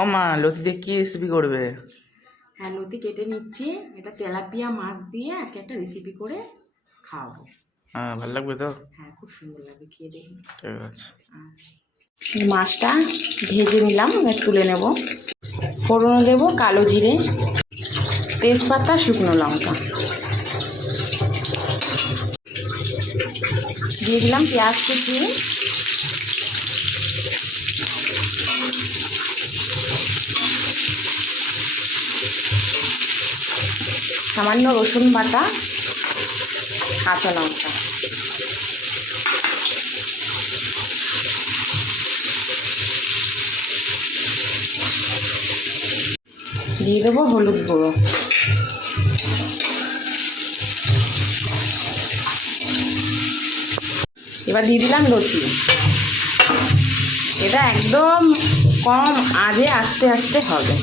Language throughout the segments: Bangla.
ও মা, লতি দিয়ে কি রেসিপি করবে? হ্যাঁ, লতি কেটে নিচ্ছি। এটা তেলাপিয়া মাছ দিয়ে আজকে একটা রেসিপি করে খাওয়াবো। হ্যাঁ, ভালো লাগবে তো? হ্যাঁ, খুব সুন্দর লাগবে, খেয়ে দেখুন। ঠিক আছে। এই মাছটা ভেজে নিলাম, এবার তুলে নেব। ফোড়ন দেবো কালো জিরে, তেজপাতা, শুকনো লঙ্কা, দিয়ে দিলাম পেঁয়াজ কুচি, সামান্য রসুন বাটা, কাঁচা লঙ্কা, দিয়ে দেবো হলুদ গুঁড়ো, এবার দিয়ে দিলাম লতি। এটা একদম কম আঁচে আস্তে আস্তে হবে।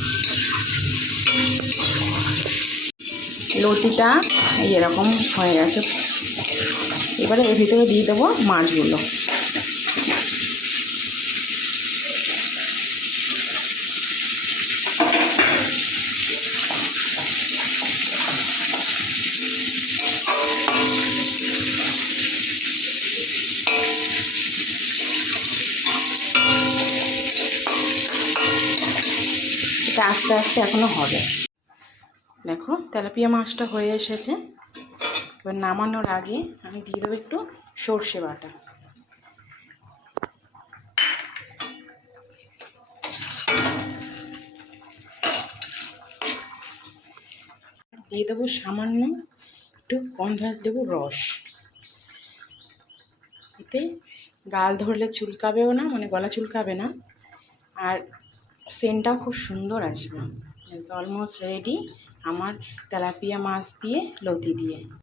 লতিটা এই এরকম হয়ে গেছে। এবারে এর ভিতরে দিয়ে দেবো মাছগুলো। এটা আস্তে আস্তে এখনো হবে। দেখো তেলাপিয়া মাছটা হয়ে এসেছে। এবার নামানোর আগে আমি দিয়ে দেবো একটু সর্ষে বাটা, দিয়ে দেবো সামান্য একটু গন্ধরাজ দেবো রস। এতে গাল ধরলে চুলকাবেও না, মানে গলা চুলকাবে না, আর সেন্টটাও খুব সুন্দর আসবে। অলমোস্ট রেডি আমার তেলাপিয়া মাছ দিয়ে লতি দিয়ে।